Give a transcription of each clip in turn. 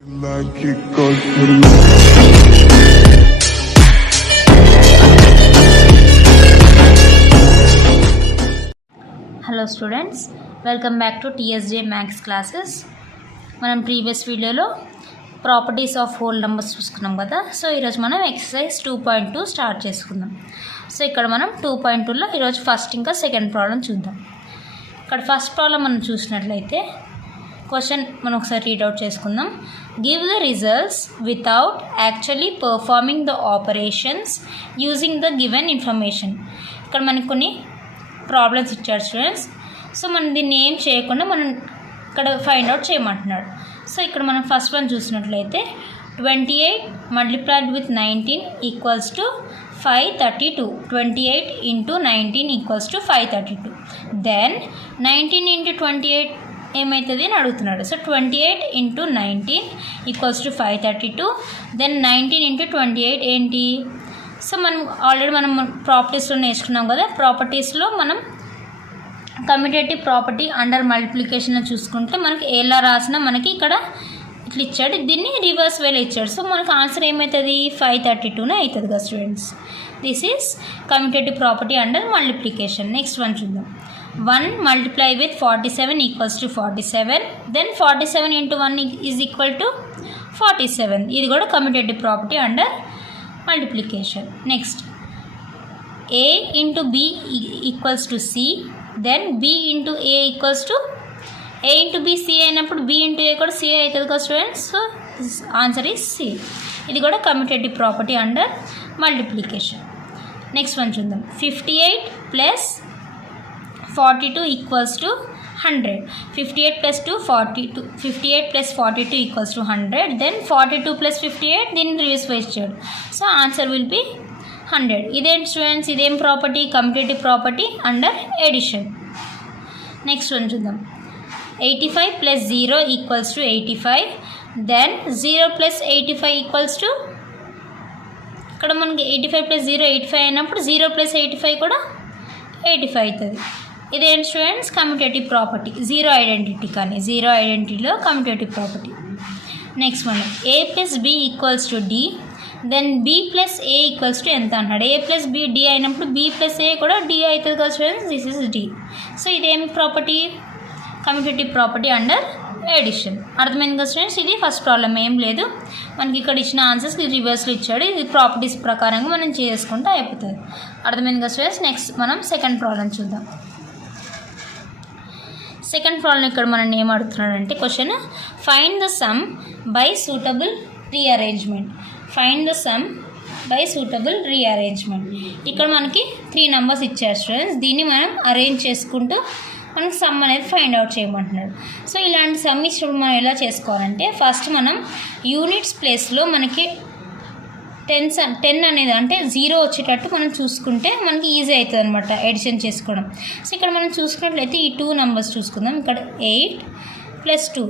Hello students, welcome back to TSJ maths classes. మనం previous వీడియోలో properties of whole numbers చూసుకున్నాం కదా. So ఈరోజు మనం ఎక్సర్సైజ్ 2.2 స్టార్ట్ చేసుకుందాం. సో ఇక్కడ మనం 2.2లో ఈరోజు ఫస్ట్ ఇంకా సెకండ్ ప్రాబ్లం చూద్దాం. ఇక్కడ ఫస్ట్ ప్రాబ్లం మనం చూసినట్లయితే క్వశ్చన్ మనం ఒకసారి రీడౌట్ చేసుకుందాం. Give the results without actually performing the operations using the given information. ఇక్కడ మనకు కొన్ని ప్రాబ్లమ్స్ ఇచ్చారు స్టూడెంట్స్. సో మనం దీన్ని ఏం చేయకుండా మనం ఇక్కడ ఫైండ్ అవుట్ చేయమంటున్నాడు. సో ఇక్కడ మనం ఫస్ట్ వన్ చూసినట్లయితే 28 multiplied with 19 equals to 532. 28 into 19 equals to 532. Then 19 into 28 ఏమవుతుంది అని అడుగుతున్నాడు. So 28 into 19 equals to 532. Then 19 into 28 ఏంటి? సో మనం ఆల్రెడీ మనం ప్రాపర్టీస్లో నేర్చుకున్నాం కదా. ప్రాపర్టీస్లో మనం కమ్యూటేటివ్ ప్రాపర్టీ అండర్ మల్టిప్లికేషన్ చూసుకుంటే మనకి ఎలా రాసినా మనకి ఇక్కడ ఇట్లా ఇచ్చాడు, దీన్ని రివర్స్ వేలో ఇచ్చాడు. సో మనకు ఆన్సర్ ఏమవుతుంది? 532నే అవుతుంది కదా students. This is commutative property under multiplication. Next one చూద్దాం. 1 multiply with 47 equals to 47. Then 47 into 1 is equal to 47. ఇది కూడా commutative property under multiplication. Next a into b equals to c. Then b into a equals to a into b c అయినప్పుడు b into a కూడా c అవుతుంది కదా students. So answer is c. ఇది కూడా commutative property under multiplication. Next one చూద్దాం. 58 plus 42 equals to 100. 58 plus 2 42. 58 plus 42 equals to 100. Then 42 plus 58 దీన్ని reverse వేసాడు. So answer will be 100. ఇదేం స్టూడెంట్స్, ఇదేం property? Commutative property under addition. Next one చూద్దాం. 85 plus 0 equals to 85. Then 0 plus 85 equals to, ఇక్కడ మనకి 85 plus 0 85 అయినప్పుడు 0 plus 85 కూడా 85 అవుతుంది. ఇదేంటి students? Commutative property. Zero identity, కానీ జీరో ఐడెంటిటీలో కమ్యూటేటివ్ ప్రాపర్టీ. నెక్స్ట్ మనం A plus B equals to D. Then B plus A equals to ఎంత అన్నాడు? ఏ ప్లస్ బి డి అయినప్పుడు బి ప్లస్ ఏ కూడా డి అవుతుంది కదా students. This is D. So ఇదేం property? Commutative property under addition. అర్థమైంది కదా స్టూడెంట్స్. ఇది ఫస్ట్ ప్రాబ్లం, ఏం లేదు. మనకి ఇక్కడ ఇచ్చిన ఆన్సర్స్ రివర్స్లో ఇచ్చాడు. ఇది ప్రాపర్టీస్ ప్రకారంగా మనం చేసుకుంటే అయిపోతుంది. అర్థమైంది కదా స్టూడెంట్స్. నెక్స్ట్ మనం సెకండ్ ప్రాబ్లం చూద్దాం. సెకండ్ ప్రాబ్లం ఇక్కడ మనం ఏం అడుగుతున్నాడంటే question, find the sum by suitable rearrangement. Find the sum by suitable rearrangement. ఇక్కడ మనకి 3 నెంబర్స్ ఇచ్చారు స్టూడెంట్స్. దీన్ని మనం అరేంజ్ చేసుకుంటూ మనకు సమ్ అనేది ఫైండ్ అవుట్ చేయమంటున్నాడు. సో ఇలాంటి సమ్ ఇచ్చినప్పుడు మనం ఎలా చేసుకోవాలంటే, ఫస్ట్ మనం యూనిట్స్ ప్లేస్లో మనకి 10 అనేది అంటే 0 వచ్చేటట్టు మనం చూసుకుంటే మనకి ఈజీ అవుతుంది అనమాట ఎడిషన్ చేసుకోవడం. సో ఇక్కడ మనం చూసుకున్నట్లయితే ఈ 2 నెంబర్స్ చూసుకుందాం. ఇక్కడ 8 ప్లస్ 2.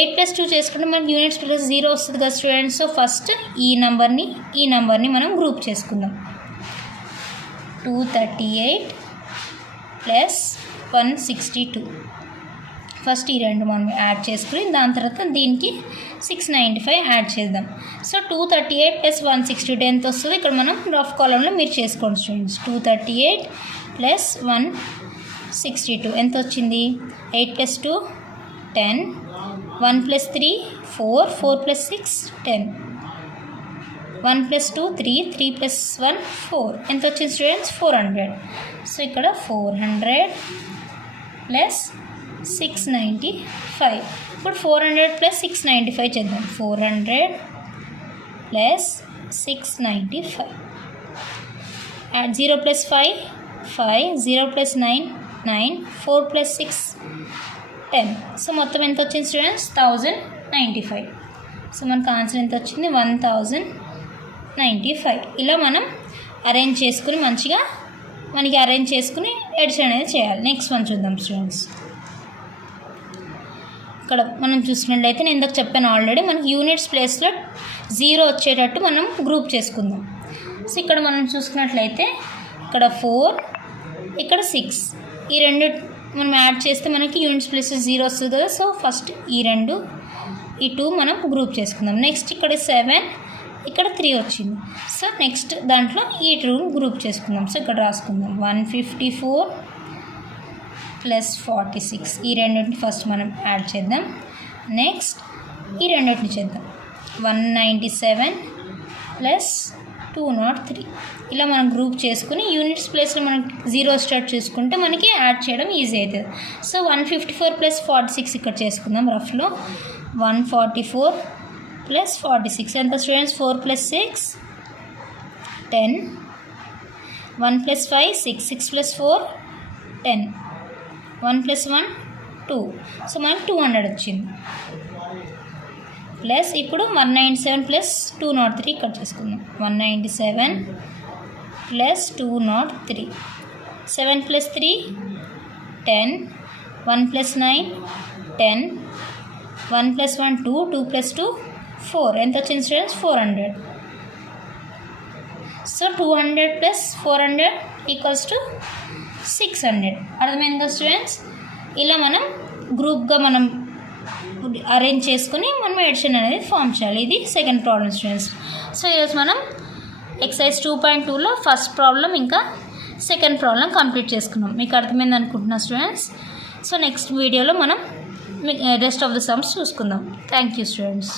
8 ప్లస్ 2 చేసుకుంటే మనకి యూనిట్స్ ప్లస్ 0 వస్తుంది కదా స్టూడెంట్స్. సో ఫస్ట్ ఈ నెంబర్ని మనం గ్రూప్ చేసుకుందాం. 238 ప్లస్ 162. ఫస్ట్ ఈ రెండు మనం యాడ్ చేసుకుని దాని తర్వాత దీనికి 695 యాడ్ చేద్దాం. సో 238 ప్లస్ 162 ఎంత వస్తుంది? ఇక్కడ మనం రఫ్ కాలంలో మీరు చేసుకోండి స్టూడెంట్స్. 238 ప్లస్ 162 ఎంత వచ్చింది? 8 plus 2 10. 1 plus 3 4. 4 plus 6 10. 1 plus 2 3. 3 plus 1 4. ఎంత వచ్చింది స్టూడెంట్స్? 400. సో ఇక్కడ 400 ప్లస్ 695. ఇప్పుడు 400 ప్లస్ 695 చేద్దాం. 400 plus 695. 0 plus 5 5. 0 plus 9 9. 4 plus 6 10. So మొత్తం ఎంత వచ్చింది స్టూడెంట్స్? 1095. సో మనకు ఆన్సర్ ఎంత వచ్చింది? 1095. ఇలా మనం అరేంజ్ చేసుకుని మంచిగా అరేంజ్ చేసుకుని ఎడిషన్ అనేది చేయాలి. నెక్స్ట్ వన్ చూద్దాం స్టూడెంట్స్. ఇక్కడ మనం చూసినట్లయితే నేను ఇందాక చెప్పాను ఆల్రెడీ, మనకి యూనిట్స్ ప్లేస్లో 0 వచ్చేటట్టు మనం గ్రూప్ చేసుకుందాం. సో ఇక్కడ మనం చూసుకున్నట్లయితే ఇక్కడ 4, ఇక్కడ 6. ఈ రెండు మనం యాడ్ చేస్తే మనకి యూనిట్స్ ప్లేస్ 0 వస్తుంది కదా. సో ఫస్ట్ ఈ రెండు ఈ 2 మనం గ్రూప్ చేసుకుందాం. నెక్స్ట్ ఇక్కడ 7, ఇక్కడ 3 వచ్చింది. సో నెక్స్ట్ దాంట్లో ఈ 2 గ్రూప్ చేసుకుందాం. సో ఇక్కడ రాసుకుందాం 154 ప్లస్ 46. ఈ రెండింటిని ఫస్ట్ మనం యాడ్ చేద్దాం. నెక్స్ట్ ఈ రెండింటిని చేద్దాం. 197 ప్లస్ 203. ఇలా మనం గ్రూప్ చేసుకుని యూనిట్స్ ప్లేస్లో మనం 0 స్టార్ట్ చేసుకుంటే మనకి యాడ్ చేయడం ఈజీ అవుతుంది. సో 154 ప్లస్ 46 ఇక్కడ చేసుకుందాం రఫ్లో. 144 ప్లస్ 46 ఎంత students? 4 plus 6 10. 1 plus 5 6, 6 plus 4 10. 1 plus 1 2. So మనకు 200 వచ్చింది. ప్లస్ ఇప్పుడు 197 ప్లస్ 203 ఇక్కడ చేసుకుందాం. 197 plus 203. 7 plus 3 10. 1 plus 9 10. 1 plus 1 2. 2 plus 2 4. ఎంత వచ్చింది students? 400. So 200 plus 400 equals to 600. అర్థమైంది కదా స్టూడెంట్స్? ఇలా మనం గ్రూప్గా మనం అరేంజ్ చేసుకుని మనం ఎడిషన్ అనేది ఫామ్ చేయాలి. ఇది సెకండ్ ప్రాబ్లమ్ స్టూడెంట్స్. సో ఈరోజు మనం ఎక్సర్సైజ్ 2.2లో ఫస్ట్ ప్రాబ్లం ఇంకా సెకండ్ ప్రాబ్లం కంప్లీట్ చేసుకున్నాం. మీకు అర్థమైంది అనుకుంటున్నా స్టూడెంట్స్. సో నెక్స్ట్ వీడియోలో మనం రెస్ట్ ఆఫ్ ద సమ్స్ చూసుకుందాం. Thank you students.